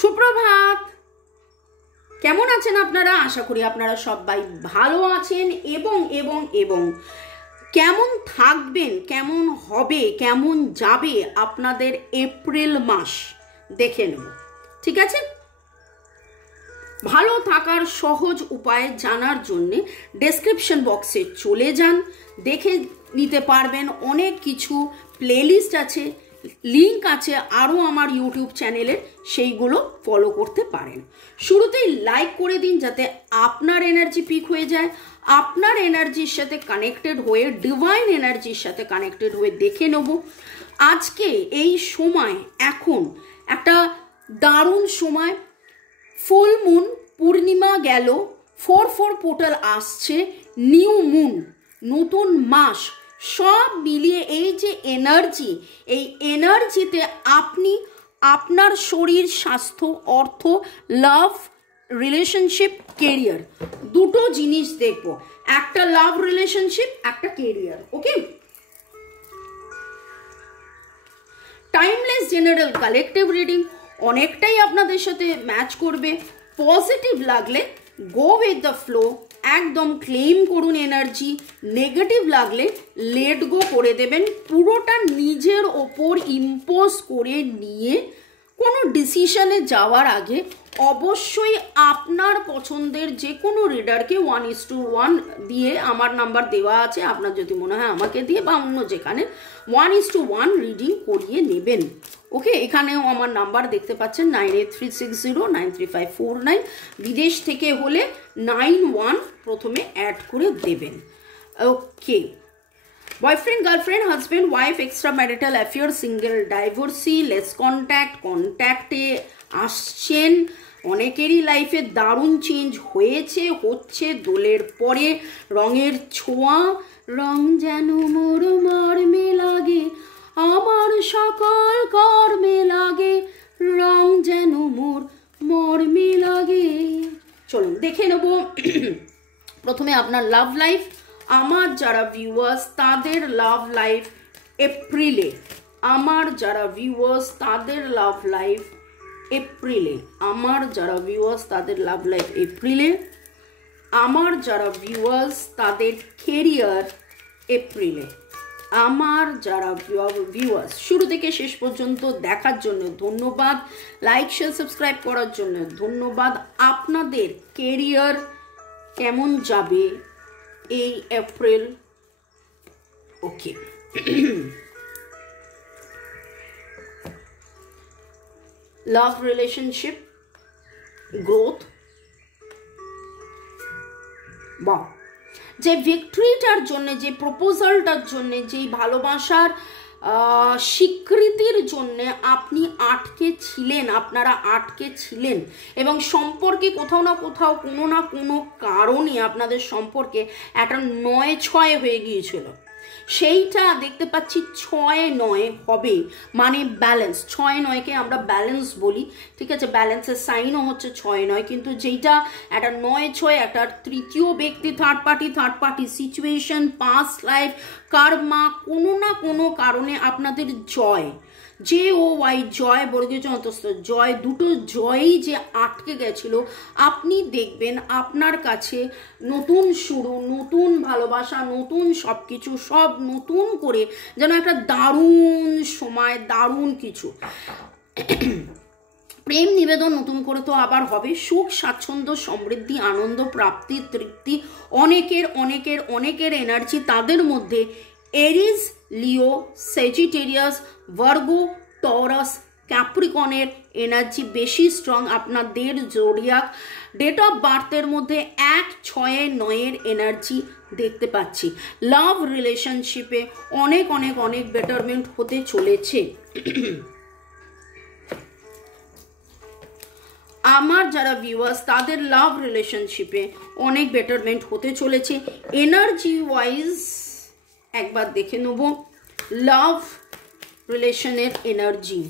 সুপ্রভাত। কেমন আছেন আপনারা? আশা করি আপনারা সবাই ভালো আছেন এবং এবং এবং কেমন থাকবেন, কেমন হবে, কেমন যাবে আপনাদের এপ্রিল মাস দেখে নেব। ঠিক আছে? ভালো থাকার সহজ উপায় জানার জন্যে ডেসক্রিপশন বক্সে চলে যান, দেখে নিতে পারবেন। অনেক কিছু প্লেলিস্ট আছে, লিঙ্ক আছে আরও আমার ইউটিউব চ্যানেলের, সেইগুলো ফলো করতে পারেন। শুরুতেই লাইক করে দিন যাতে আপনার এনার্জি পিক হয়ে যায়। আপনার এনার্জির সাথে কানেক্টেড হয়ে, ডিভাইন এনার্জির সাথে কানেক্টেড হয়ে দেখে নেব আজকে এই সময়। এখন একটা দারুণ সময়, ফুল মুন, পূর্ণিমা গেল, 4/4 পোর্টাল আসছে, নিউ মুন, নতুন মাস, সব মিলিয়ে এই যে এনার্জি, এই এনার্জিতে আপনি আপনার শরীর, স্বাস্থ্য, অর্থ, লাভ, রিলেশনশিপ, কেরিয়ার, দুটো জিনিস দেখব। একটা লাভ রিলেশনশিপ, একটা কেরিয়ার। ওকে, টাইমলেস জেনারেল কালেকটিভ রিডিং অনেকটাই আপনাদের সাথে ম্যাচ করবে। পজিটিভ লাগলে গো উইথ দ্য ফ্লো, একদম ক্লেম করুন এনার্জি। নেগেটিভ লাগলে লেট গো করে দেবেন। পুরোটা নিজের ওপর ইম্পোজ করে নিয়ে কোনো ডিসিশনে যাওয়ার আগে অবশ্যই আপনার পছন্দের যে কোনো রিডারকে 1:1 দিয়ে, আমার নাম্বার দেওয়া আছে, আপনার যদি মনে হয় আমাকে দিয়ে বা অন্য যেখানে, 1:1 রিডিং করিয়ে নেবেন। ওকে, এখানেও আমার নাম্বার দেখতে পাচ্ছেন 9836093549। বিদেশ থেকে হলে 91 প্রথমে অ্যাড করে দেবেন। Okay, boyfriend, girlfriend, husband, wife, extra marital affair, single, divorcee, less contact, কন্ট্যাক্টে আসছেন। অনেকেরই লাইফে দারুণ চেঞ্জ হয়েছে, হচ্ছে দোলের পরে। রঙের ছোঁয়া, রং যেন মোর মর্মে লাগে, আমার সকল কর্মে লাগে, রং যেন মোর মর্মে লাগে। চলুন দেখে নেব প্রথমে আপনার লাভ লাইফ। আমার যারা ভিউয়ার্স তাদের লাভ লাইফ এপ্রিলে, আমার যারা ভিউয়ার্স তাদের লাভ লাইফ এপ্রিলে, আমার যারা ভিউয়ার্স তাদের লাভ লাইফ এপ্রিলে, আমার যারা ভিউয়ার্স তাদের কেরিয়ার এপ্রিলে, আমার যারা ভিউয়ার্স শুরু থেকে শেষ পর্যন্ত দেখার জন্য ধন্যবাদ। লাইক, শেয়ার, সাবস্ক্রাইব করার জন্য ধন্যবাদ। আপনাদের কেরিয়ার কেমন যাবে এই এপ্রিল? ওকে, লাভ, রিলেশনশিপ, গ্রোথ। বা যে ভিক্টরিটার জন্য, যে প্রপোজালটার জন্য, যেই ভালোবাসার স্বীকৃতির জন্য আপনি আটকে ছিলেন, আপনারা আটকে ছিলেন, এবং সম্পর্কে কোথাও না কোথাও কোনো না কোনো কারণে আপনাদের সম্পর্কে একটা 9-6 হয়ে গিয়েছিল, সেইটা দেখতে পাচ্ছি 6-9 হবে, মানে ব্যালেন্স। 6-9কে আমরা ব্যালেন্স বলি, ঠিক আছে? ব্যালেন্সের সাইনও হচ্ছে 6-9, কিন্তু যেটা একটা 9-6, একটা তৃতীয় ব্যক্তি, third party situation, past life, karma, কোনো না কোনো কারণে আপনাদের জয়, JOY, জয়, বর্গীয় অন্তস্থ জয়, দুটো জয়ই যে আটকে গেছিল, আপনি দেখবেন আপনার কাছে নতুন শুরু, নতুন ভালোবাসা, নতুন সব কিছু, সব নতুন করে যেন একটা দারুণ সময়, দারুণ কিছু প্রেম নিবেদন নতুন করে তো আবার হবে। সুখ, স্বাচ্ছন্দ্য, সমৃদ্ধি, আনন্দ, প্রাপ্তি, তৃপ্তি, অনেকের এনার্জি তাদের মধ্যে এরিজ, লিও, সেজিটেরিয়াস, ভার্গো, টরাস, ক্যাপ্রিকনের এনার্জি বেশি স্ট্রং। আপনাদের জোডিয়াক ডেট অফ বার্থের মধ্যে 1-6-9 এনার্জি দেখতে পাচ্ছি। লাভ রিলেশনশিপে অনেক বেটারমেন্ট হতে চলেছে। আমার যারা ভিউয়ার্স তাদের লাভ রিলেশনশিপে অনেক বেটারমেন্ট হতে চলেছে। এনার্জি ওয়াইজ একবার দেখে নেব লাভ রিলেশনের এনার্জি,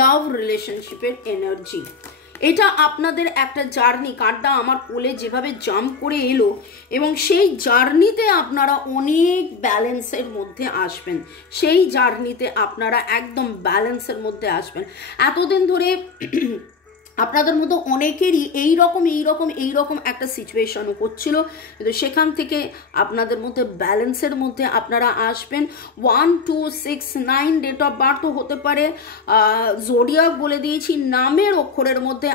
লাভ রিলেশনশিপের এনার্জি। এটা আপনাদের একটা জার্নি, কার্ডটা আমার কোলে যেভাবে জাম্প করে এলো, এবং সেই জার্নিতে আপনারা অনেক ব্যালেন্সের মধ্যে আসবেন, সেই জার্নিতে আপনারা একদম ব্যালেন্সের মধ্যে আসবেন। এতদিন ধরে আপনাদের মধ্যে অনেকেরই এইরকম একটা সিচুয়েশনও হচ্ছিল, কিন্তু সেখান থেকে আপনাদের মধ্যে ব্যালেন্সের মধ্যে আপনারা আসবেন। 1 2 6 9 ডেট অফ বার্থও হতে পারে। জোডিয়াক বলে দিয়েছি, নামের অক্ষরের মধ্যে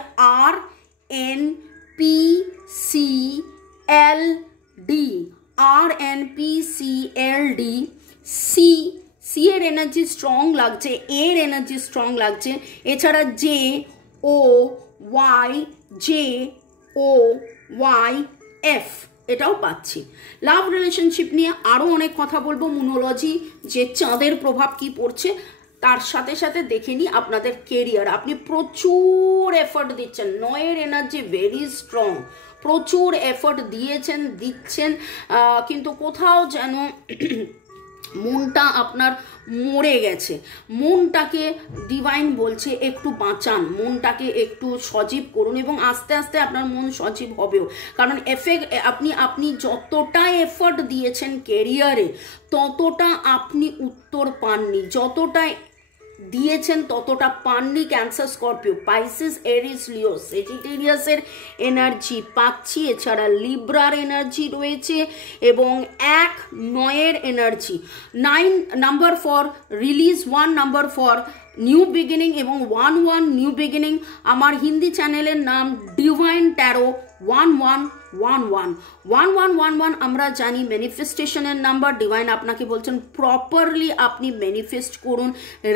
RNPCLD, RNPCLD, সি এর এনার্জি স্ট্রং লাগছে, এর এনার্জি স্ট্রং লাগছে, এছাড়া JOYF এটাও পাচ্ছি। লাভ রিলেশনশিপ নিয়ে আরও অনেক কথা বলবো, মুনোলজি যে চাঁদের প্রভাব কি পড়ছে, তার সাথে সাথে দেখে নিই আপনাদের কেরিয়ার। আপনি প্রচুর এফর্ট দিচ্ছেন, 9 এনার্জি ভেরি স্ট্রং, প্রচুর এফর্ট দিচ্ছেন, কিন্তু কোথাও যেন মনটা আপনার মরে গেছে। মনটাকে ডিভাইন বলছে একটু বাঁচান, মনটাকে একটু সজীব করুন, এবং আস্তে আস্তে আপনার মন সজীব হবেও। কারণ আপনি যতটা এফর্ট দিয়েছেন কেরিয়ারে, ততটা আপনি উত্তর পাননি, যতটা দিয়েছেন ততটা পাননি। ক্যান্সার, স্করপিও, পাইসিস, এরিস, লিও, সেজিটেরিয়াসের এনার্জি পাচ্ছি, এছাড়া লিব্রার এনার্জি রয়েছে, এবং 1-9 energy, 9 number for release, 1 number for new beginning, এবং 1-1 নিউ বিগিনিং। আমার হিন্দি চ্যানেলের নাম ডিভাইন ট্যারো 1111 আমরা জানি ম্যানিফেস্টেশনের নাম্বার। ডিভাইন আপনাকে বলছেন প্রপারলি আপনি ম্যানিফেস্ট করুন,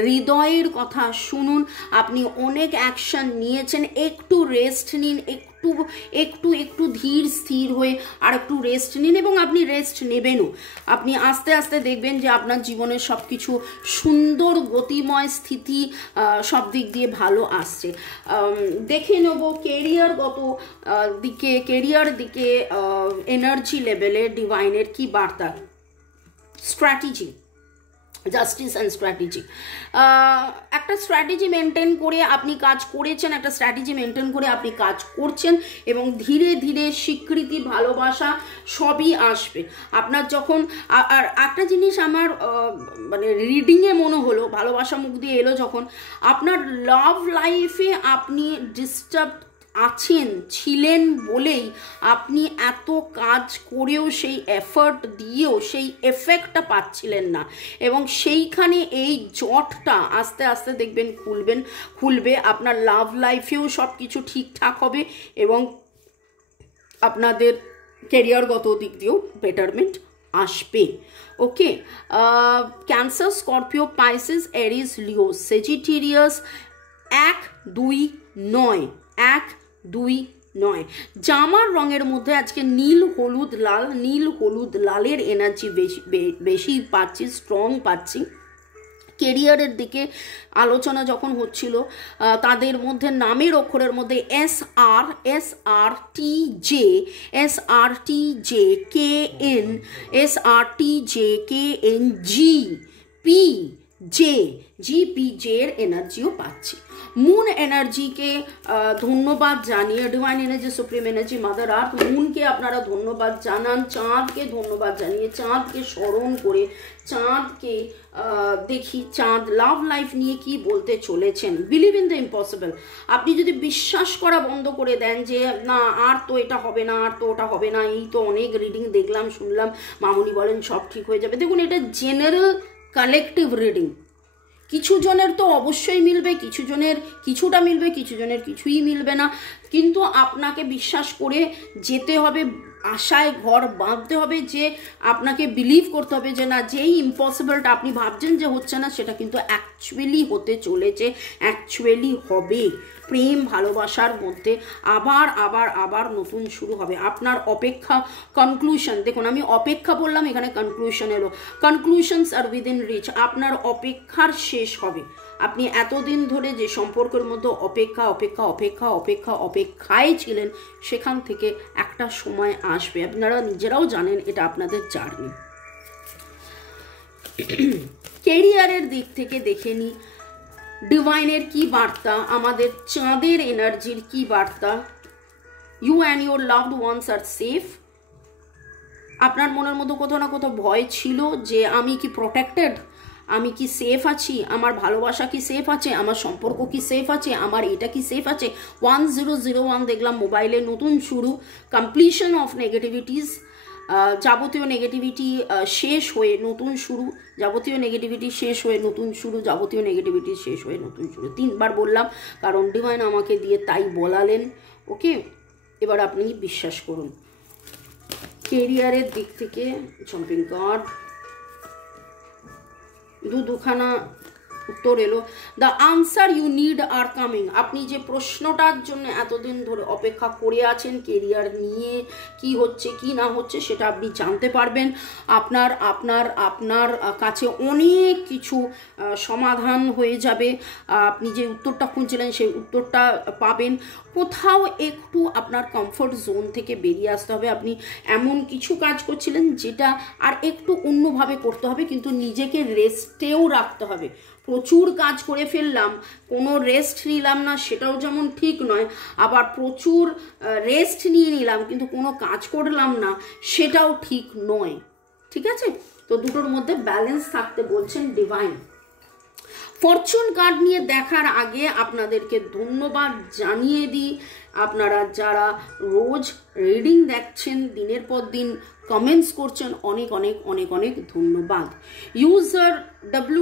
হৃদয়ের কথা শুনুন। আপনি অনেক অ্যাকশন নিয়েছেন, একটু রেস্ট নিন, একটু ধীর স্থির হয়ে আর একটু রেস্ট নিন, এবং আপনি রেস্ট নেবেনও। আপনি আস্তে আস্তে দেখবেন যে আপনার জীবনের সব কিছু সুন্দর গতিময় স্থিতি সব দিক দিয়ে ভালো আসছে। দেখে নেব কেরিয়ার দিকে এনার্জি লেভেলে ডিভাইনের কি বার্তা, স্ট্র্যাটেজি, জাস্টিস অ্যান্ড স্ট্র্যাটেজি। একটা স্ট্র্যাটেজি মেনটেন করে আপনি কাজ করেছেন, একটা স্ট্র্যাটেজি মেনটেন করে আপনি কাজ করছেন, এবং ধীরে ধীরে স্বীকৃতি, ভালোবাসা সবই আসবে আপনার। যখন আর একটা জিনিস আমার মানে রিডিংয়ে মনে হলো, ভালোবাসা মুখ দিয়ে এলো যখন, আপনার লাভ লাইফে আপনি ডিস্টার্ব ছিলেন বলেই আপনি এত কাজ করেও, সেই এফর্ট দিয়েও সেই এফেক্টটা পাচ্ছিলেন না, এবং সেইখানে এই জটটা আস্তে আস্তে দেখবেন খুলবে। আপনার লাভ লাইফেও সব কিছু ঠিকঠাক হবে, এবং আপনাদের ক্যারিয়ারগত দিক দিয়েও বেটারমেন্ট আসবে। ওকে, ক্যান্সার, স্করপিও, পাইসিস, এরিস, লিও, সেজিটেরিয়াস 1-2-9 1-2-9। জামার রঙের মধ্যে আজকে নীল হলুদ লালের এনার্জি বেশি পাচ্ছি, স্ট্রং পাচ্ছি। কেরিয়ারের দিকে আলোচনা যখন হচ্ছিল, তাদের মধ্যে নামের অক্ষরের মধ্যে SRTJ এর এনার্জিও পাচ্ছি। মুন এনার্জিকে ধন্যবাদ জানিয়ে, divine energy, supreme energy, mother earth, মুনকে আপনারা ধন্যবাদ জানান, চাঁদকে ধন্যবাদ জানিয়ে, চাঁদকে স্মরণ করে, চাঁদকে দেখি চাঁদ লাভ লাইফ নিয়ে কি বলতে চলেছেন। Believe in the impossible. আপনি যদি বিশ্বাস করা বন্ধ করে দেন যে না আর তো এটা হবে না, আর তো ওটা হবে না, এই তো অনেক রিডিং দেখলাম শুনলাম, মামুনি বলেন সব ঠিক হয়ে যাবে। দেখুন, এটা জেনারেল কালেকটিভ রিডিং। কিছু জনের তো অবশ্যই মিলবে, কিছু জনের কিছুটা মিলবে, কিছু জনের কিছুই মিলবে না, কিন্তু আপনাকে বিশ্বাস করে যেতে হবে, আশায় ঘর বাঁধতে হবে, যে আপনাকে বিলিভ করতে হবে যে না, যেই ইম্পসিবলটা আপনি ভাবছেন যে হচ্ছে না, সেটা কিন্তু অ্যাকচুয়ালি হতে চলেছে, অ্যাকচুয়ালি হবে। প্রেম ভালোবাসার মধ্যে আবার নতুন শুরু হবে। আপনার অপেক্ষা, কনক্লুশন, দেখুন আমি অপেক্ষা বললাম, এখানে কনক্লুশন এলো, কনক্লুশনস আর উইদিন রিচ। আপনার অপেক্ষার শেষ হবে। আপনি এতদিন ধরে যে সম্পর্কের মধ্যে অপেক্ষায় ছিলেন, সেখান থেকে একটা সময় আসবে, আপনারা নিজেরাও জানেন এটা আপনাদের জার্নি। কেরিয়ারের দিক থেকে দেখে নিই, ডিভাইনের কি বার্তা, আমাদের চাঁদের এনার্জির কি বার্তা। You and your loved ones are safe. আপনার মনের মধ্যে কোথাও না কোথাও ভয় ছিল যে আমি কি প্রোটেক্টেড, আমি কি সেফ আছি, আমার ভালোবাসা কি সেফ আছে, আমার সম্পর্ক কি সেফ আছে, আমার এটা কি সেফ আছে। 1001 দেখলাম মোবাইলে, নতুন শুরু, কমপ্লিশন অফ নেগেটিভিটিস, যাবতীয় নেগেটিভিটি শেষ হয়ে নতুন শুরু, যাবতীয় নেগেটিভিটি শেষ হয়ে নতুন শুরু, যাবতীয় নেগেটিভিটি শেষ হয়ে নতুন শুরু। 3 বার বললাম কারণ ডিভাইন আমাকে দিয়ে তাই বলালেন। ওকে, এবার আপনি বিশ্বাস করুন। কেরিয়ারের দিক থেকে জাম্পিং কার্ড, দুখানা উত্তর এলো। The answer you need are coming. আপনি যে প্রশ্নটার জন্য এতদিন ধরে অপেক্ষা করে আছেন, কেরিয়ার নিয়ে কি হচ্ছে কি না হচ্ছে সেটা আপনি জানতে পারবেন। আপনার আপনার আপনার কাছে অনেক কিছু সমাধান হয়ে যাবে। আপনি যে উত্তরটা খুঁজছিলেন সেই উত্তরটা পাবেন। কোথাও একটু আপনার কমফোর্ট জোন থেকে বেরিয়ে আসতে হবে। আপনি এমন কিছু কাজ করছিলেন যেটা আর একটু অন্যভাবে করতে হবে, কিন্তু নিজেকে রেস্টেও রাখতে হবে। প্রচুর কাজ করে ফেললাম, কোনো রেস্ট নিলাম না, সেটাও যেমন ঠিক নয়। আবার প্রচুর রেস্ট নিয়ে নিলাম কিন্তু কোনো কাজ করলাম না, সেটাও ঠিক নয়। ঠিক আছে, তো দুটোর মধ্যে ব্যালেন্স থাকতে বলছেন ডিভাইন। ফরচুন কার্ড নিয়ে দেখার আগে আপনাদেরকে ধন্যবাদ জানিয়ে দিই, আপনারা যারা রোজ রিডিং দেখছেন, দিনের পর দিন কমেন্টস করছেন, অনেক অনেক অনেক অনেক ধন্যবাদ। User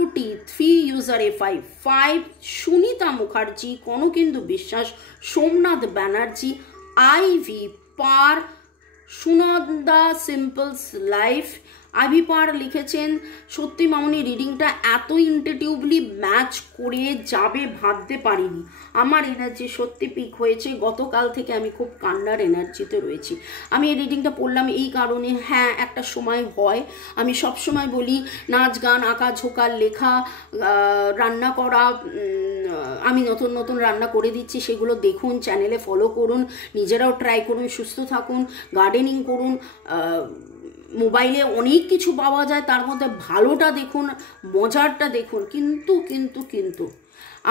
WT3, user A5, Sunita Mukherjee, Kanakendu বিশ্বাস, সোমনাথ ব্যানার্জি, IV পার, সুনন্দা সিম্পলস লাইফ। আইভি পার লিখেছেন, সত্যি মামনি রিডিংটা এত ইন্টিটিউভলি ম্যাচ করে যাবে ভাবতে পারিনি। আমার এনার্জি সত্যি পিক হয়েছে। গতকাল থেকে আমি খুব কান্নার এনার্জিতে রয়েছি। আমি এই রিডিংটা পড়লাম এই কারণে, হ্যাঁ একটা সময় হয়, আমি সব সময় বলি নাচ গান আঁকা ঝোঁকা লেখা রান্না করা, আমি নতুন নতুন রান্না করে দিচ্ছি, সেগুলো দেখুন, চ্যানেলে ফলো করুন, নিজেরাও ট্রাই করুন, সুস্থ থাকুন, গার্ডেনিং করুন। মোবাইলে অনেক কিছু পাওয়া যায়, তার মধ্যে ভালোটা দেখুন, মজারটা দেখুন। কিন্তু কিন্তু কিন্তু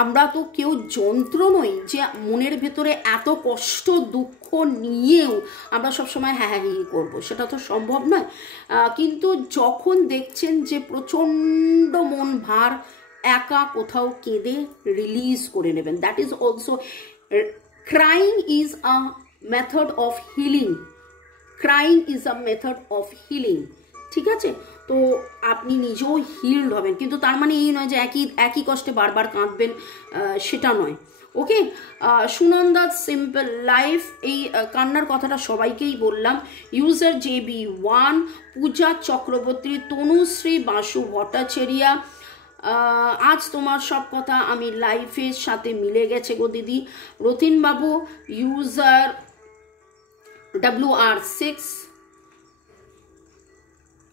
আমরা তো কেউ যন্ত্র নই যে মনের ভেতরে এত কষ্ট দুঃখ নিয়েও আমরা সবসময় হ্যাঁ হ্যাঁ হি করবো, সেটা তো সম্ভব নয়। কিন্তু যখন দেখছেন যে প্রচণ্ড মন ভার, একা কোথাও কেঁদে রিলিজ করে নেবেন। That is also, crying is a method of healing. Crying is a method of healing. ঠিক আছে, তো আপনি নিজেও হিলড হবেন, কিন্তু তার মানে এই নয় যে একই কষ্টে বারবার কাঁদবেন, সেটা নয়। ওকে, সুনন্দা সিম্পল লাইফ, এই কান্নার কথাটা সবাইকেই বললাম। ইউজার JB1, পূজা চক্রবর্তী, তনুশ্রী বাসু ভট্টাচার্যা, আজ তোমার সব কথা আমি লাইফের সাথে মিলে গেছে গো দিদি। রতিন বাবু, ইউজার WR6,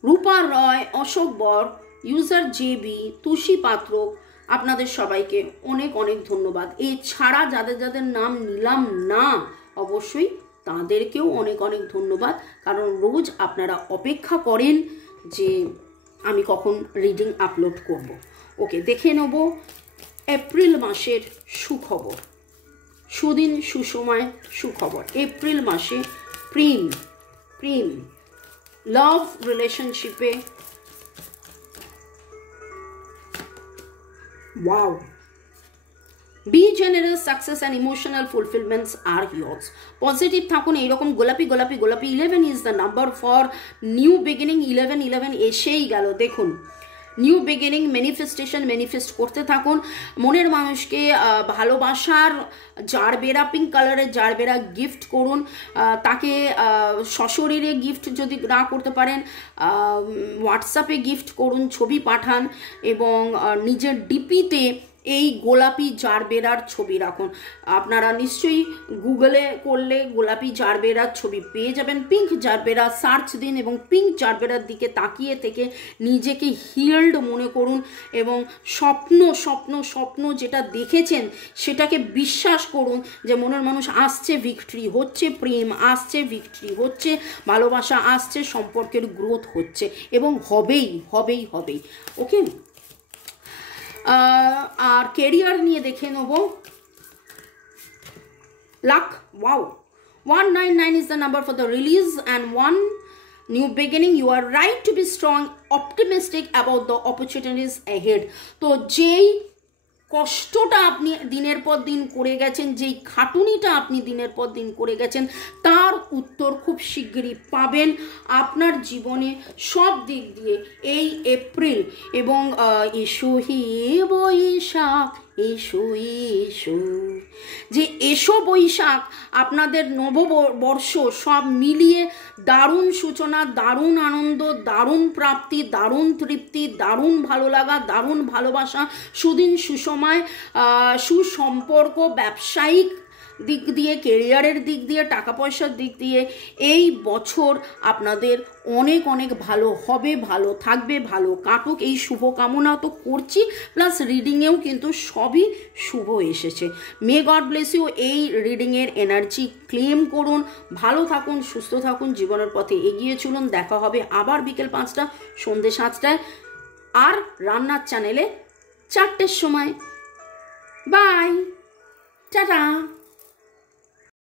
রূপা রয়, অশোক বর, ইউজার JB, তুষি পাত্র, আপনাদের সবাইকে অনেক অনেক ধন্যবাদ। এছাড়া যাদের যাদের নাম নিলাম না, অবশ্যই তাদেরকেও অনেক অনেক ধন্যবাদ, কারণ রোজ আপনারা অপেক্ষা করেন যে আমি কখন রিডিং আপলোড করব। ওকে, দেখে নেব এপ্রিল মাসের সুখবর, সুদিন সুসময় সুখবর। এপ্রিল মাসে প্রেম লাভ রিলেশনশিপে, wow, be generous, success and emotional fulfilments আর yours। পজিটিভ থাকুন, এইরকম গোলাপি গোলাপি গোলাপি। 11 is the number for new beginning. 11 এসেই গেল। দেখুন, নিউ বিগিনিং, ম্যানিফেস্ট করতে থাকুন। মনের মানুষকে ভালোবাসার জারবেরা, পিঙ্ক কালারের জারবেরা গিফট করুন। তাকে সশরীরে গিফট যদি না করতে পারেন, হোয়াটসঅ্যাপে গিফট করুন, ছবি পাঠান এবং নিজের ডিপিতে এই গোলাপি জারবেরার ছবি রাখুন। আপনারা নিশ্চয়ই গুগলে করলে গোলাপি জারবেরার ছবি পেয়ে যাবেন। পিঙ্ক জারবেরা সার্চ দিন এবং পিঙ্ক জারবেরার দিকে তাকিয়ে থেকে নিজেকে হিল্ড মনে করুন এবং স্বপ্ন যেটা দেখেছেন সেটাকে বিশ্বাস করুন যে মনের মানুষ আসছে, ভিক্টরি হচ্ছে, প্রেম আসছে, ভিক্টরি হচ্ছে, ভালোবাসা আসছে, সম্পর্কের গ্রোথ হচ্ছে এবং হবেই। ওকে, আর কেরিয়ার নিয়ে দেখে নেব। Lakh, wow, 199 is the number for the release and one new beginning. You are right to be strong, optimistic about the opportunities ahead. তো যেই কষ্টটা আপনি দিনের পর দিন করে গেছেন, যেই খাটুনিটা আপনি দিনের পর দিন করে গেছেন, তার উত্তর খুব শিগগিরই পাবেন আপনার জীবনে সব দিক দিয়ে। এই এপ্রিল এবং এসো হে বৈশাখ, এসো এসো, যে এসো বৈশাখ আপনাদের নববর্ষ সব মিলিয়ে দারুণ সূচনা, দারুণ আনন্দ, দারুণ প্রাপ্তি, দারুণ তৃপ্তি, দারুণ ভালো লাগা, দারুণ ভালোবাসা, সুদিন সুসময়, সুসম্পর্ক, ব্যবসায়িক দিক দিয়ে, কেরিয়ারের দিক দিয়ে, টাকা পয়সার দিক দিয়ে এই বছর আপনাদের অনেক অনেক ভালো হবে, ভালো থাকবে, ভালো কাটুক, এই শুভকামনা তো করছি। প্লাস রিডিংয়েও কিন্তু সবই শুভ এসেছে। May god bless you. এই রিডিংয়ের এনার্জি ক্লেম করুন, ভালো থাকুন, সুস্থ থাকুন, জীবনের পথে এগিয়ে চলুন। দেখা হবে আবার বিকেল 5টা, সন্ধ্যে 7টায়, আর রান্নার চ্যানেলে 4টের সময়। Bye, tata.